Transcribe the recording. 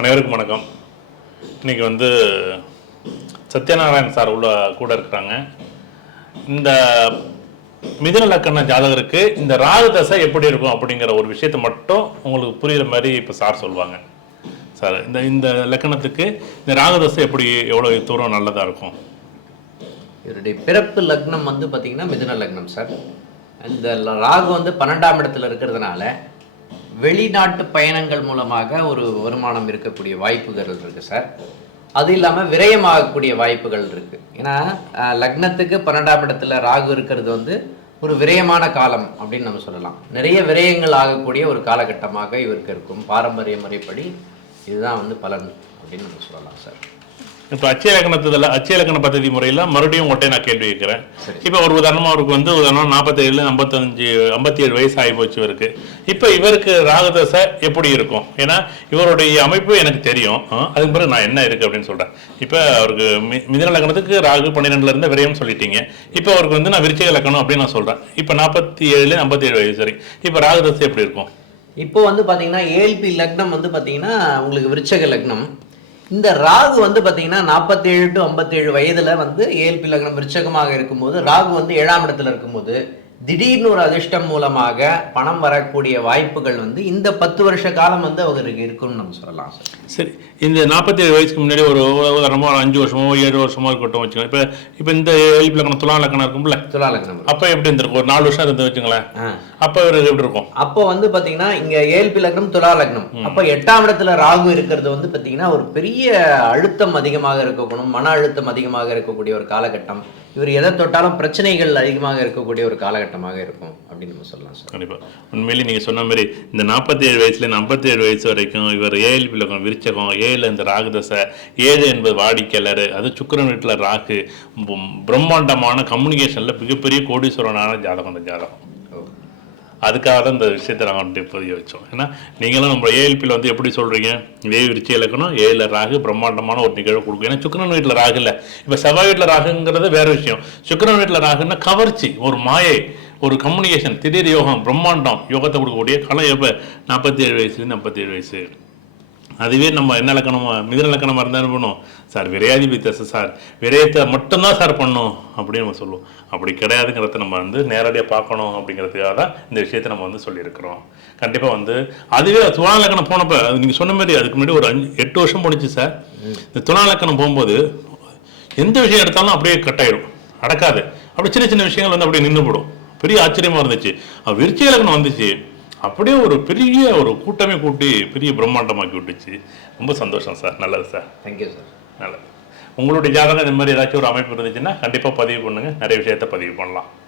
அனைவருக்கும் வணக்கம். இன்னைக்கு வந்து சத்யநாராயண் சார் உள்ள கூட இருக்கிறாங்க. இந்த மிதுன லக்கண ஜாதகருக்கு இந்த ராகு தசை எப்படி இருக்கும் அப்படிங்கிற ஒரு விஷயத்தை மட்டும் உங்களுக்கு புரியுற மாதிரி இப்போ சார் சொல்லுவாங்க. சார் இந்த இந்த லக்கணத்துக்கு இந்த ராகு தசை எப்படி எவ்வளோ தூரம் நல்லதாக இருக்கும்? இவருடைய பிறப்பு லக்னம் வந்து பார்த்தீங்கன்னா மிதுன லக்னம் சார். இந்த ராகு வந்து பன்னெண்டாம் இடத்துல இருக்கிறதுனால வெளிநாட்டு பயணங்கள் மூலமாக ஒரு வருமானம் இருக்கக்கூடிய வாய்ப்புகள் இருக்கு சார் அது இல்லாமல் விரயமாகக்கூடிய வாய்ப்புகள் இருக்கு. ஏன்னா லக்னத்துக்கு பன்னெண்டாம் இடத்துல ராகு இருக்கிறது வந்து ஒரு விரயமான காலம் அப்படின்னு நம்ம சொல்லலாம். நிறைய விரயங்கள் ஆகக்கூடிய ஒரு காலகட்டமாக இவருக்கு இருக்கும். பாரம்பரிய முறைப்படி இதுதான் வந்து பலன் அப்படின்னு நம்ம சொல்லலாம் சார் இப்போ அச்சய லக்கணத்துல அச்சய லக்கண பദ്ധதி முறையில் மறுபடியும் உங்கள்கிட்ட நான் கேள்வி கேட்குறேன். சரி. இப்போ ஒரு உதாரணமாக அவருக்கு வந்து உதாரணம் நாற்பத்தேழு ஐம்பத்தஞ்சு ஐம்பத்தி ஏழு வயசு ஆகி போச்சு இவருக்கு. இப்போ இவருக்கு ராகதசை எப்படி இருக்கும்? ஏன்னா இவருடைய அமைப்பு எனக்கு தெரியும். அதுக்கு பிறகு நான் என்ன இருக்கு அப்படின்னு சொல்றேன். இப்போ அவருக்கு மி மிதன லக்கணத்துக்கு ராகு பன்னிரெண்டுல இருந்து விரயம் சொல்லிட்டீங்க. இப்போ அவருக்கு வந்து நான் விருச்சிக லக்கணம் அப்படின்னு நான் சொல்றேன். இப்போ நாற்பத்தி ஏழு ஐம்பத்தி ஏழு வயசு வரை இப்போ ராகதசை எப்படி இருக்கும்? இப்போ வந்து பாத்தீங்கன்னா ஏஎல்பி லக்னம் வந்து பாத்தீங்கன்னா உங்களுக்கு விருச்சக லக்னம் இந்த ராகு வந்து பார்த்தீங்கன்னா நாற்பத்தேழு டு ஐம்பத்தேழு வயதில் வந்து ஏஎல்பி லக்னம் விருச்சகமாக இருக்கும்போது ராகு வந்து ஏழாம் இடத்துல இருக்கும்போது திடீர்னு ஒரு அதிர்ஷ்டம் மூலமாக பணம் வரக்கூடிய வாய்ப்புகள் வந்து இந்த பத்து வருஷ காலம் வந்து அவருக்கு இருக்கும்னு நம்ம சொல்லலாம் சார். இந்த நாற்பத்தி ஏழு வயசுக்கு முன்னாடி ஒரு உதாரணமாக ஒரு அஞ்சு வருஷமோ ஏழு வருஷமோ இருக்கட்டும் வச்சுக்கோங்க இப்போ இப்போ இந்த ஏழு லக்கணம் துலா லக்கணம் இருக்கும்ல? துலா லக்னம் அப்போ எப்படி இருந்திருக்கும்? ஒரு நாலு வருஷம் இருந்து வச்சுங்களேன். அப்போ இவருக்கு எப்படி இருக்கும்? அப்போ வந்து பாத்தீங்கன்னா இங்க ஏஎல்பி லக்னம் துலா லக்னம் அப்போ எட்டாம் இடத்துல ராகு இருக்கிறது வந்து பாத்தீங்கன்னா ஒரு பெரிய அழுத்தம் அதிகமாக இருக்கணும் மன அழுத்தம் அதிகமாக இருக்கக்கூடிய ஒரு காலகட்டம். இவர் எதை தொட்டாலும் பிரச்சனைகள் அதிகமாக இருக்கக்கூடிய ஒரு காலகட்டமாக இருக்கும் அப்படின்னு நம்ம சொல்லலாம் சார். கண்டிப்பா. உண்மையிலேயே நீங்க சொன்ன மாதிரி இந்த நாற்பத்தி ஏழு வயசுல ஐம்பத்தி ஏழு வயசு வரைக்கும் இவர் ஏழு பிளக்கம் விருச்சகம் ஏழு இந்த ராகுதசை ஏழு என்பது வாடிக்கையாளர் அது சுக்கிரன் வீட்டில் ராகு பிரம்மாண்டமான கம்யூனிகேஷன்ல மிகப்பெரிய கோடீஸ்வரனான ஜாதகம் அந்த ஜாதகம். அதுக்காக தான் இந்த விஷயத்தை நாங்கள் வந்துட்டு பதிய வச்சோம். ஏன்னா நீங்களும் நம்ம ஏஎல்பியில் வந்து எப்படி சொல்கிறீங்க இதே விருச்சி இலக்கணம் ஏழில் ராகு பிரம்மாண்டமான ஒரு நிகழ்வு கொடுக்கும். ஏன்னா சுக்கிரன் வீட்டில் ராகு இல்லை. இப்போ செவ்வாய் வீட்டில் ராகுங்கிறது வேறு விஷயம். சுக்கிரன் வீட்டில் ராகுன்னா கவர்ச்சி ஒரு மாயை ஒரு கம்யூனிகேஷன் திடீர் யோகம் பிரம்மாண்டம் யோகத்தை கொடுக்கக்கூடிய காலம் எப்போ? நாற்பத்தி ஏழு வயசுலேருந்து ஐம்பத்தி ஏழு வயசு. அதுவே நம்ம என்ன இலக்கணமா மிதன இலக்கணமாக இருந்தால் என்ன பண்ணுவோம் சார் விரையாதிபதி தசை சார் விரயத்தை மட்டும்தான் சார் பண்ணும் அப்படின்னு நம்ம சொல்லுவோம். அப்படி கிடையாதுங்கிறத நம்ம வந்து நேரடியாக பார்க்கணும் அப்படிங்கிறதுக்காக தான் இந்த விஷயத்தை நம்ம வந்து சொல்லியிருக்கிறோம். கண்டிப்பாக வந்து அதுவே துணா இலக்கணம் போனப்போ அது நீங்கள் சொன்ன மாதிரி அதுக்கு முன்னாடி ஒரு அஞ்சு எட்டு வருஷம் முடிச்சு சார். இந்த துணா இலக்கணம் போகும்போது எந்த விஷயம் எடுத்தாலும் அப்படியே கட்டாயிடும் அடக்காது அப்படி சின்ன சின்ன விஷயங்கள் வந்து அப்படியே நின்று போடும் பெரிய ஆச்சரியமாக இருந்துச்சு. அது விருச்சிக இலக்கணம் வந்துச்சு. அப்படியே ஒரு பெரிய ஒரு கூட்டமே கூட்டி பெரிய பிரம்மாண்டமாக்கி விட்டுச்சு. ரொம்ப சந்தோஷம் சார். நல்லது சார். தேங்க்யூ சார் நல்லது. உங்களுடைய ஜாதகம் இந்த மாதிரி ஏதாச்சும் ஒரு அமைப்பு இருந்துச்சுன்னா கண்டிப்பாக பதிவு பண்ணுங்க. நிறைய விஷயத்த பதிவு பண்ணலாம்.